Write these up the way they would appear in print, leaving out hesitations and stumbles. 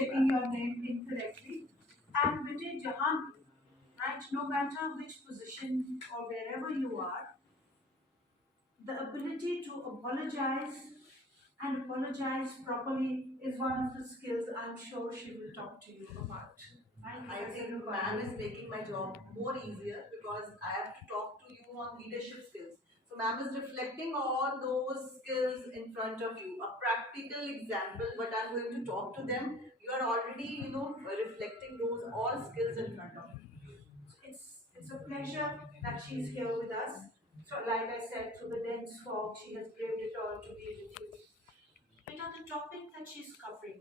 taking your name incorrectly. And bete jahan, right, no matter which position or wherever you are, the ability to apologize and apologize properly is one of the skills I'm sure she will talk to you about. I think ma'am is making my job more easier because I have to talk to you on leadership skills. So ma'am is reflecting all those skills in front of you. A practical example, what I'm going to talk to them, you are already, reflecting those all skills in front of you. It's a pleasure that she's here with us. So like I said, through the dense fog, she has braved it all to be with you. Beta, the topic that she's covering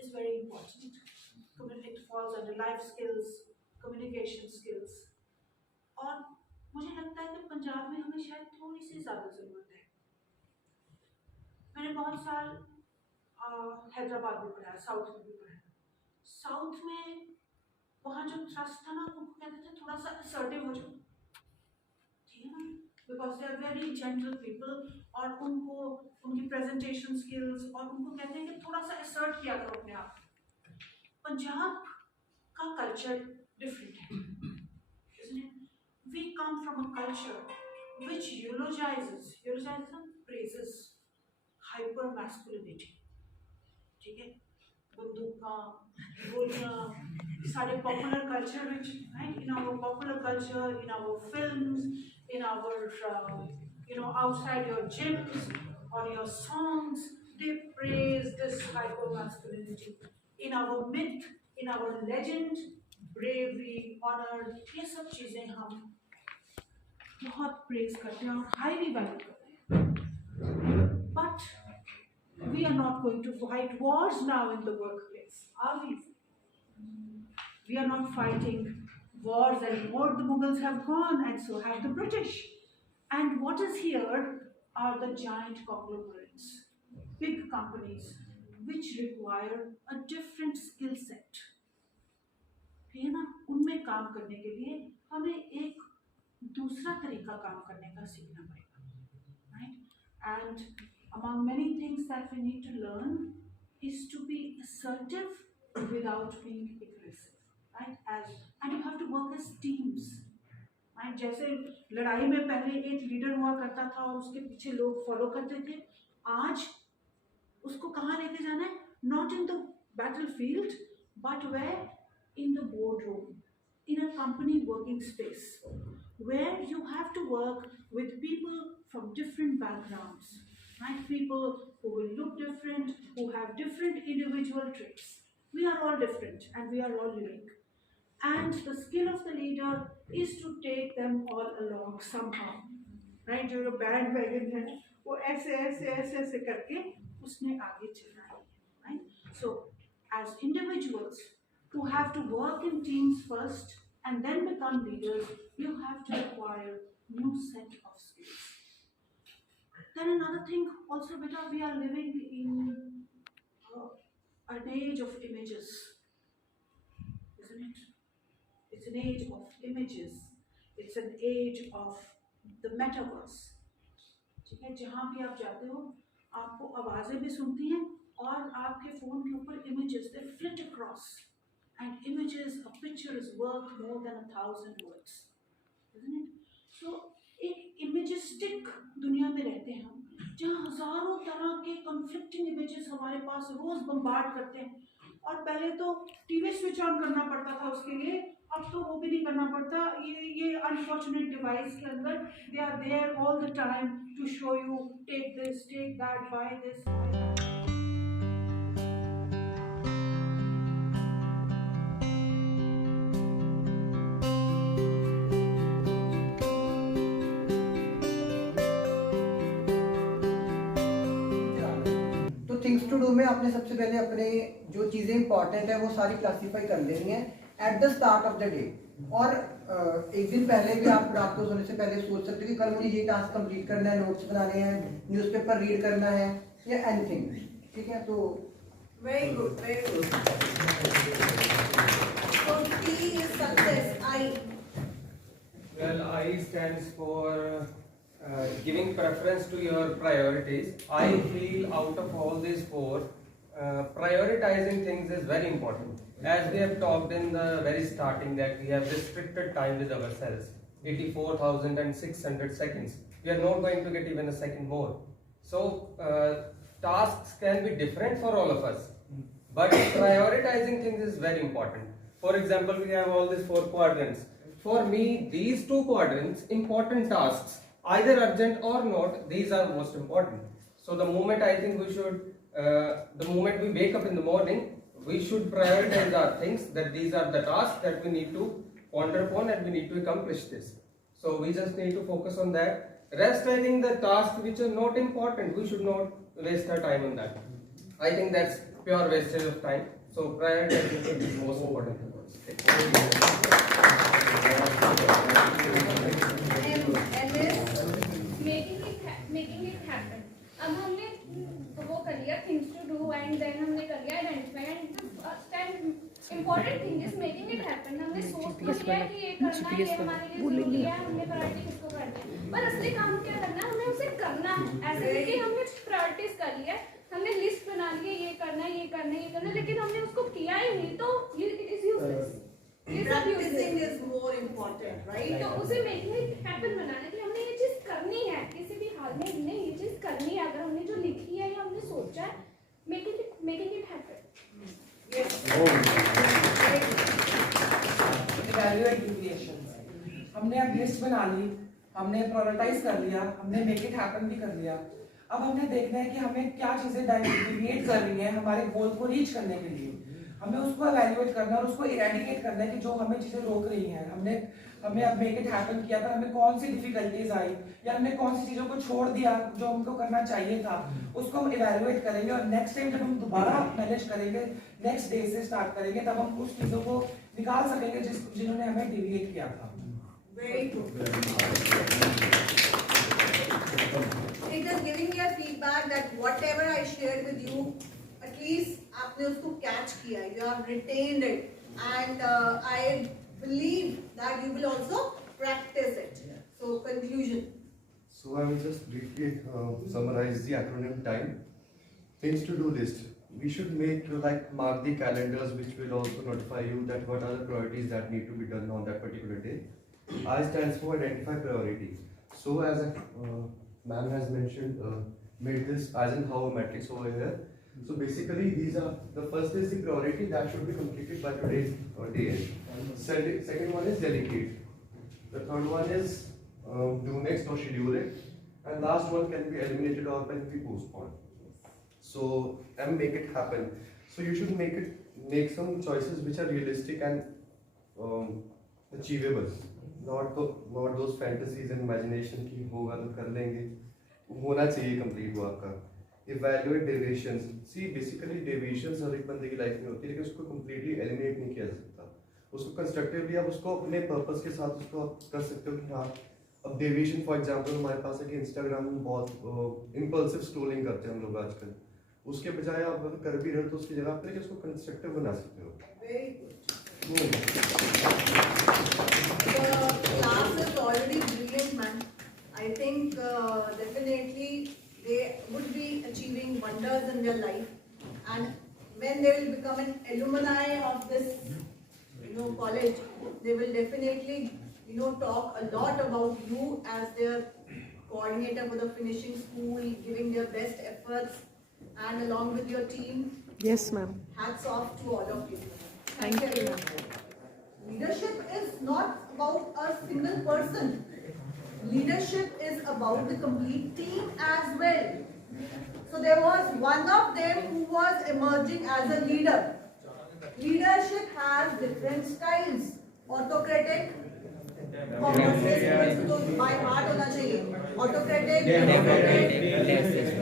is very important. It falls under life skills, communication skills. और मुझे लगता है कि पंजाब में हमें शायद थोड़ी सी ज़्यादा ज़रूरत है. मैंने बहुत साल हैदराबाद में पढ़ा है, साउथ में भी पढ़ा है. साउथ में वहाँ जो ट्रस्ट था ना, उनको कहते थे थोड़ा सा असर्टिव हो जाओ, ठीक है ना, because they are very gentle people, और उनको उनकी प्रेजेंटेशन स्किल्स, और उनको कहते हैं कि थोड़ा सा असर्ट किया करो अपने आप. पंजाब का कल्चर डिफरेंट है, isn't it? We come from a culture which eulogizes, praises hyper masculinity. ठीक है, बंदूकां, गोलियां, सारे popular culture which, right, in our popular culture, in our films, in our outside your gyms or your songs, they praise this hyper masculinity. In our myth, in our legend, bravery, honor, ये सब चीजें हम बहुत praise करते हैं और highly value करते हैं. But we are not going to fight wars now in the workplace, are we? We are not fighting wars anymore. The Mughals have gone, and so have the British. And what is here are the giant conglomerates, big companies, which require a different skill set. है ना, उनमें काम करने के लिए हमें एक दूसरा तरीका काम करने का सीखना पड़ेगा, right? And among many things that we need to learn is to be assertive without being aggressive, right? And you have to work as teams, right? जैसे लड़ाई में पहले एक लीडर हुआ करता था और उसके पीछे लोग फॉलो करते थे, आज उसको कहाँ लेके जाना है? Not in the battlefield, but where? In the boardroom, in a company working space, where you have to work with people from different backgrounds, right? People who will look different, who have different individual traits. We are all different and we are all unique. And the skill of the leader is to take them all along somehow, right? जो bandwagon है, वो ऐसे ऐसे ऐसे ऐसे करके उसने आगे चलना है, right? So, as individuals who have to work in teams first and then become leaders, you have to acquire new set of skills. Then another thing also, beta, we are living in an age of images, isn't it? It's an age of images. It's an age of the metaverse. ठीक है, जहाँ भी आप जाते हो आपको आवाज़ें भी सुनती हैं और आपके फ़ोन के ऊपर images, they flit across. And images, a picture is worth more than 1,000 words, isn't it? So, एक imagistic दुनिया में रहते हैं हम, जहाँ हजारों तरह के conflicting images हमारे पास रोज बम्बार्ड करते हैं. और पहले तो टीवी स्विच ऑन करना पड़ता था उसके लिए, अब तो वो भी नहीं करना पड़ता. ये अनफॉर्चुनेट डिवाइस के अंदर they are there all the time to show you, take this, take that, buy this, buy that. Things to do में आपने सबसे पहले अपने जो चीज़ें इंपॉर्टेंट है वो सारी क्लासीफाई कर लेनी है at the start of the day. और एक दिन पहले भी आप रात को सोने से पहले सोच सकते हो कि कल मुझे ये टास्क कंप्लीट करना है, नोट्स बनाने हैं, न्यूज़पेपर रीड करना है या एनीथिंग. ठीक है, तो very good, very good. So T is success. I. Well, I stands for giving preference to your priorities. I feel out of all these four, prioritizing things is very important. As we have talked in the very starting that we have restricted time with ourselves, 84,600 seconds. We are not going to get even a second more. So tasks can be different for all of us, but prioritizing things is very important. For example, we have all these 4 quadrants. For me, these 2 quadrants, important tasks, either urgent or not, these are most important. So the moment I think we should, the moment we wake up in the morning, we should prioritize our things, that these are the tasks that we need to ponder upon and we need to accomplish this. So we just need to focus on that. Rest, I think the tasks which are not important, we should not waste our time on that. I think that's pure wastage of time. So prioritizing is most important. Making it happen. अब हमने वो कर लिया things to do and then हमने कर लिया identify and the first and important thing is making it happen. हमने सोच तो लिया कि ये करना है, ये हमारे लिए जरूरी है, हमने प्रायोरिटी किसको करनी है, पर असली काम क्या करना है, हमें उसे करना है. ऐसे नहीं कि हमने प्रायोरिटीज कर लिया, हमने लिस्ट बना ली है, ये करना है, ये करना है, ये करना है, लेकिन हमने उसको किया ही नहीं, तो it is useless. Practicing is more important, right? तो उसे making it happen बनाने के लिए हमने ये चीज करनी है, किसी भी हाल में हमने ये चीज करनी है. अगर हमने जो लिखी है या हमने सोचा है, making it happen. Yes. Evaluate deviations. हमने अब लिस्ट बना ली, हमने प्रायोरिटाइज कर लिया, हमने मेक इट हैपन भी कर लिया. अब हमने देखना है कि हमें क्या चीजें डिविएट कर रही हैं हमारे गोल को रीच करने के लिए. हमें उसको एवेल्युएट करना है और उसको इरेडिकेट करना है कि जो हमें चीजें रोक रही हैं. हमने अब मेक इट हैपन किया, पर हमें कौन सी डिफिकल्टीज आई या हमने कौन सी चीजों को छोड़ दिया जो हमको करना चाहिए था, उसको हम इवेल्युएट करेंगे. और नेक्स्ट टाइम जब हम दोबारा मैनेज करेंगे, नेक्स्ट डे से स्टार्ट करेंगे, तब हम उस चीजों को निकाल सकेंगे जिन्होंने हमें डिविएट किया था. Very good. It is giving me a feedback that whatever I shared with you, at least आपने उसको catch किया, you have retained it, and I believe that you will also practice it. So conclusion. So I will just briefly summarize the acronym TIME. Things to do list. We should mark the calendars, which will also notify you that what are the priorities that need to be done on that particular day. I stands for identify priority. So as ma'am has mentioned, made this as in how matrix over here. So basically these are, the first is the priority that should be completed by today's day end. Second one is delegate. The third one is do next or schedule it. And last one can be eliminated or can be postponed. So and make it happen. So you should make some choices which are realistic and achievable. Not those fantasies and imagination की होगा तो कर लेंगे, होना चाहिए complete वो आपका. Evaluate deviations. See basically deviations हर एक बंदे की लाइफ में होती है, लेकिन उसको completely eliminate नहीं किया जा सकता. उसको constructively आप उसको अपने purpose के साथ उसको आप कर सकते हो कि हाँ अब deviation for example हमारे पास है कि Instagram में बहुत impulsive scrolling करते हैं हम लोग आजकल. उसके बजाय आप अगर कर भी रहे हो तो उसकी जगह पे उसको constructive बना सकते हो. Very good. The class is already brilliant, man. I think definitely they would be achieving wonders in their life, and when they will become an alumni of this, college, they will definitely, talk a lot about you as their coordinator for the finishing school, giving their best efforts, and along with your team. Yes, ma'am. Hats off to all of you. Thank you. Leadership is not about a single person. Leadership is about the complete team as well. So there was one of them who was emerging as a leader. Leadership has different styles. Autocratic, by heart होना चाहिए. Autocratic, democratic,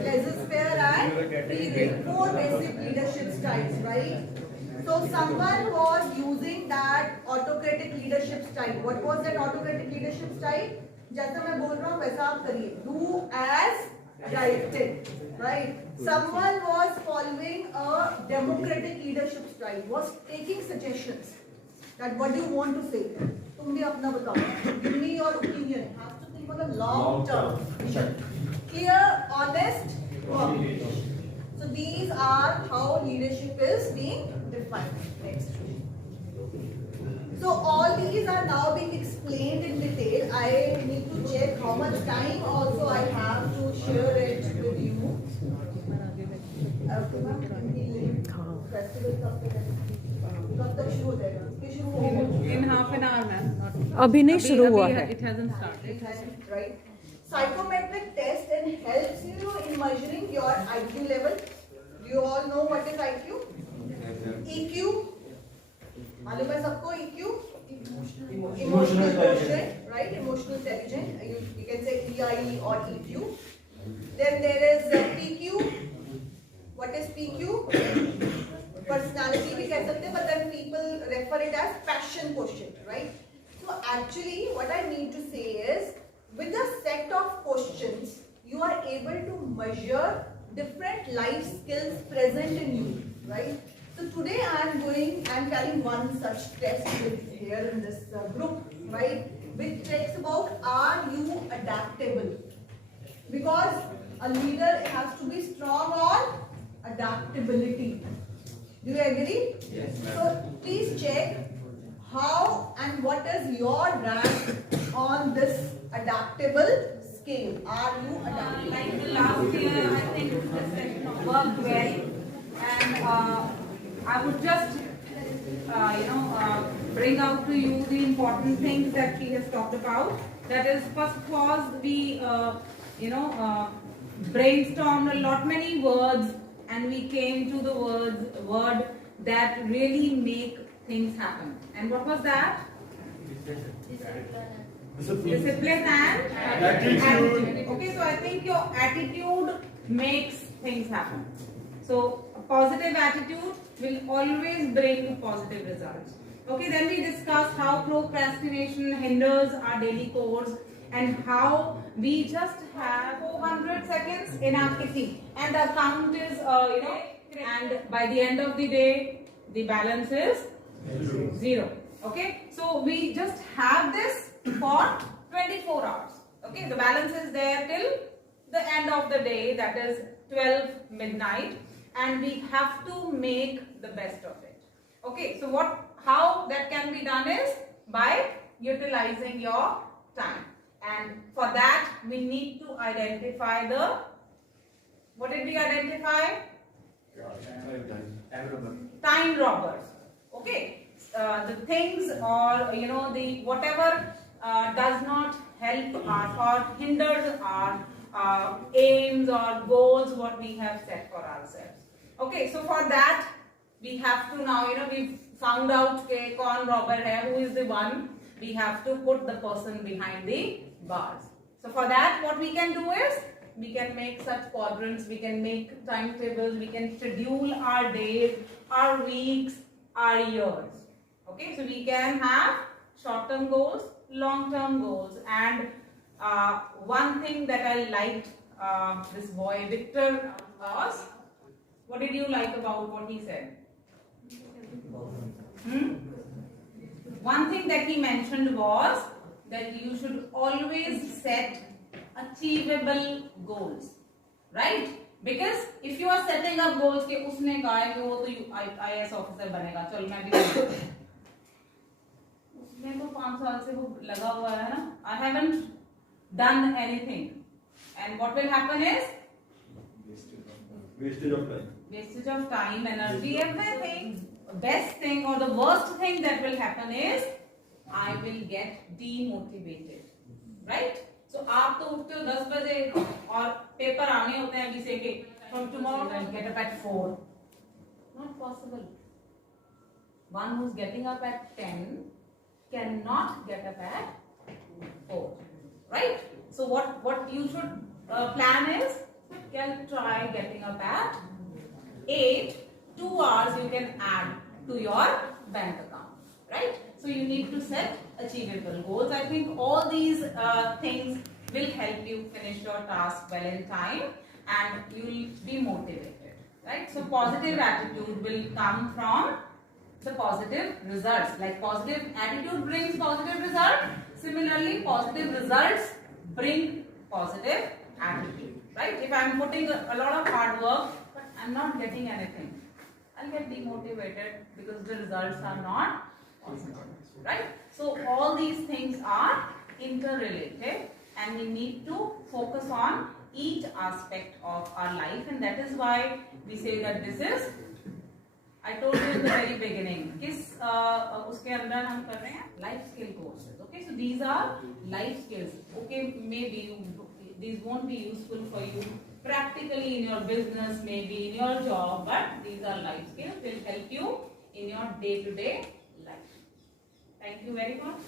laissez-faire and free-will. 4 basic leadership styles, right? So someone was using that autocratic leadership style. What was that autocratic leadership style? जैसा मैं बोल रहा हूँ वैसा आप करिए. Do as directed, right? Someone was following a democratic leadership style. Was taking suggestions. That what do you want to say? तुम भी अपना बताओ. Give me your opinion. Have to think for the long term vision. Clear, honest, work. So So these are how leadership is being defined. Next. So all these are now being explained in detail. I need to check how much time also I have to share it with you. Festival कब तक शुरू हो जाएगा? शुरू होगा? In half an hour, ma'am. अभी नहीं शुरू हुआ है. It hasn't started. It hasn't, right? Psychometric test and helps you in measuring your IQ level. You all know what is IQ? EQ. मालूम है सबको EQ? Emotional quotient, right? Emotional intelligence. You can say EIE or EQ. Then there is PQ. What is PQ? Personality भी कह सकते हैं, but then people refer it as passion quotient, right? So actually, what I mean to say is, with a set of questions, you are able to measure different life skills present in you, right? So today I'm carrying one such test here in this group, right? Which checks about, are you adaptable? Because a leader has to be strong on adaptability. Do you agree? Yes. So please check how and what is your rank on this adaptable scale. Are you adaptable? Like the last year, I think this session worked well, and I would just, bring out to you the important things that she has talked about. That is, first was we, brainstormed a lot many words, and we came to the word that really make things happen. And what was that? Discipline and attitude. Okay, so I think your attitude makes things happen. So a positive attitude will always bring positive results. Okay, then we discussed how procrastination hinders our daily course and how we just have 400 seconds in our kitty, and the count is, and by the end of the day, the balance is 0. Okay, so we just have this for 24 hours. Okay, the balance is there till the end of the day, that is 12 midnight, and we have to make the best of it. Okay, so how that can be done is by utilizing your time. And for that, we need to identify what did we identify? Time robbers. Okay, the things or the whatever does not help us or hinders our aims or goals what we have set for ourselves. Okay, so for that we have to now we've found out ke kaun robber hai, who is the one. We have to put the person behind the bars. So for that, what we can do is, we can make such quadrants, we can make timetables, we can schedule our days, our weeks, our years. Okay, so we can have short-term goals, long-term goals. And one thing that I liked this boy Victor was, what did you like about what he said? One thing that he mentioned was that you should always set achievable goals, right? Because if you are setting up goals कि उसने कहा है कि वो तो IAS officer बनेगा, चल मैं भी उसमें तो 5 साल से वो लगा हुआ है ना. I haven't done anything, and what will happen is wastage of time, energy, everything. Best thing or the worst thing that will happen is I will get demotivated, right? So आप तो उठते हो 10 बजे और पेपर आने होते हैं अभी से के from tomorrow I'll get up at 4. Not possible. One who's getting up at 10 cannot get up at 4, right? So what you should plan is, you can try getting up at 8. 2 hours you can add to your bank account, right? So you need to set achievable goals. I think all these things will help you finish your task well in time, and you will be motivated, right? So positive attitude will come from the positive results. Like positive attitude brings positive result. Similarly, positive results bring positive attitude, right? If I am putting a lot of hard work, but I'm not getting anything, I'll get demotivated because the results are not positive, right? So all these things are interrelated and we need to focus on each aspect of our life, and that is why we say that this is, I told you in the very beginning, किस उसके अंदर हम कर रहे हैं life skill courses. Okay, so these are life skills. Okay, maybe these won't be useful for you practically in your business, maybe in your job, but these are life skills, will help you in your day-to-day life. Thank you very much.